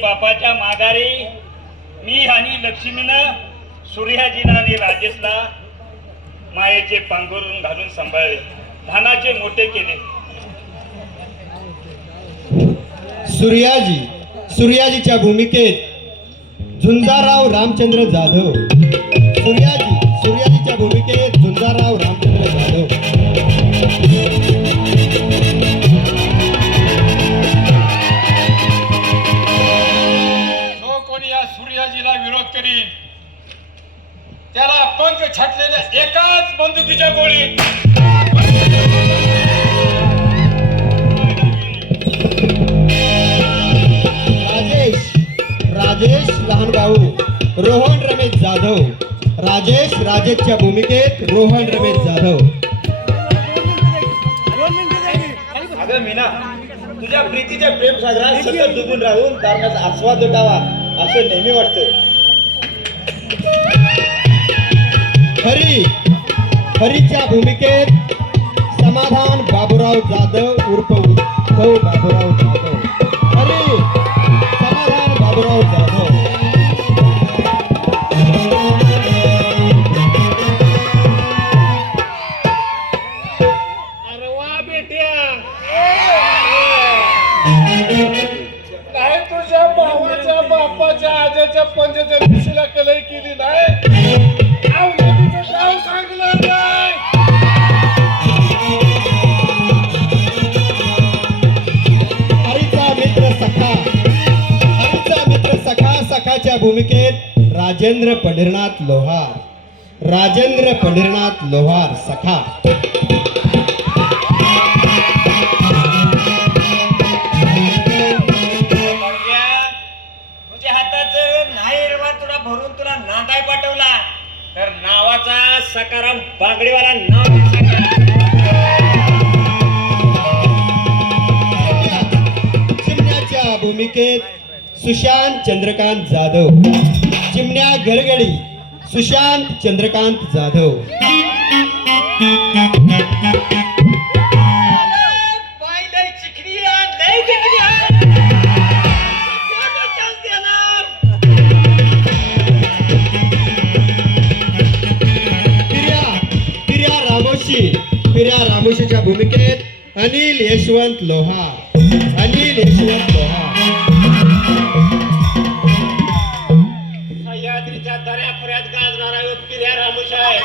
बापाच्या माघारी मी आणि लक्ष्मीनं सूर्याजीनाने राजेशला मायेचे पांघरून घालून सांभाळले. धानाचे मोठे केले. सूर्याजी सूर्याजीच्या भूमिकेत झुंजाराव रामचंद्र जाधव. सूर्याजीला विरोध करीन. त्याला पंख छाटलेल्या एकाच बंदुकीच्या गोळीत. राजेश राजेश लहान भाऊ रोहन रमेश जाधव. राजेश राजेशच्या भूमिकेत रोहन रमेश जाधव. अगं मीना तुझ्या प्रीतीच्या प्रेमसागरात सतत डुबून राहून कारणाचा आस्वाद लुटावा. असं नेहमी वाटतं हरी हरीच्या भूमिकेत समाधान बाबूराव जाधव उर्फ उद्धव बाबूराव जाधव. बाप्पाच्या आजाच्या पंचाच्या दिवशीला कलई केली नाही. नाव सांगलं नाही. हरीचा मित्र सखा हरीचा मित्र सखा सखाच्या भूमिकेत राजेंद्र पंढरनाथ लोहार राजेंद्र पंढरनाथ लोहार सखा. सकाराम बांगडीवाला नाव चिमण्याच्या भूमिकेत सुशांत चंद्रकांत जाधव. चिमण्या घरगडी सुशांत चंद्रकांत जाधव. रामोशीच्या भूमिकेत अनिल यशवंत लोहार. अनिल यशवंत लोहार. सह्याद्रीच्या दऱ्यापुऱ्यात गाजणारा योग पिऱ्या रामुश आहे.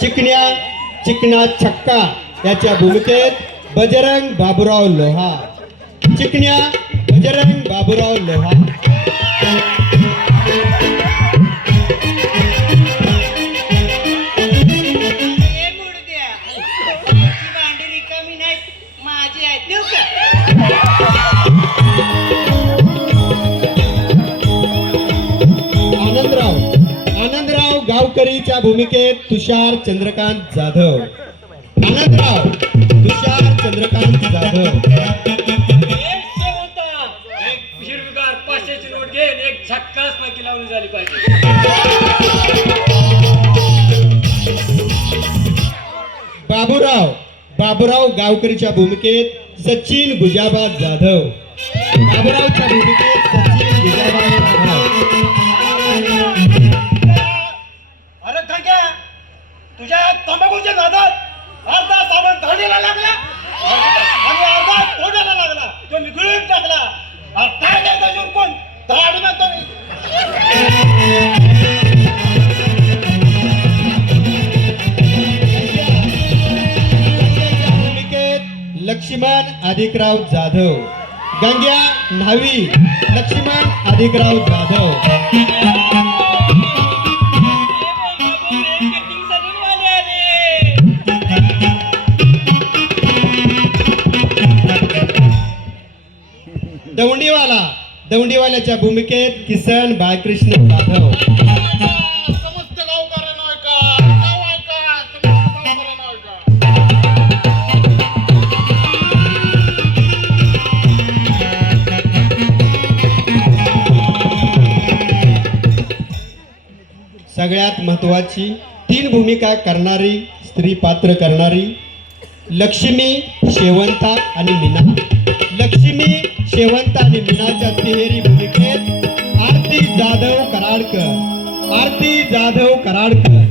चिकण्या चिकना छक्का याच्या भूमिकेत बजरंग बाबूराव लोहार. चिकण्या बजरंग बाबूराव लोहार. गावकरीच्या भूमिकेत तुषार चंद्रकांत जाधव. आनंदराव तुषार चंद्रकांत जाधव. एक शेवंता, एक हिरवीगार पाचशेची नोट घेऊन एक झक्कास पाकी लावली झाली पाहिजे. बाबूराव बाबूराव गावकरीच्या भूमिकेत सचिन गुजाबाद जाधव. बाबूरावच्या भूमिकेत सचिन गुजाबाद जाधव. अधिकराव जाधव. गंग्या न्हावी लक्ष्मण अधिकराव जाधव. दौंडीवाला दौंडीवाल्याच्या भूमिकेत किसन बाळकृष्ण जाधव. सगळ्यात महत्वाची तीन भूमिका करणारी स्त्री पात्र करणारी लक्ष्मी शेवंता आणि मीना. लक्ष्मी शेवंता आणि मीनाच्या तिहेरी भूमिकेत आरती जाधव कराडकर. आरती जाधव कराडकर.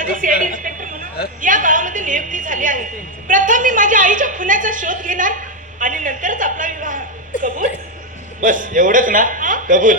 माझी सीआयडी इन्स्पेक्टर म्हणून या गावामध्ये नियुक्ती झाली आहे. प्रथम मी माझ्या आईच्या खुनाचा शोध घेणार आणि नंतरच आपला विवाह कबूल. बस एवढंच ना? कबूल.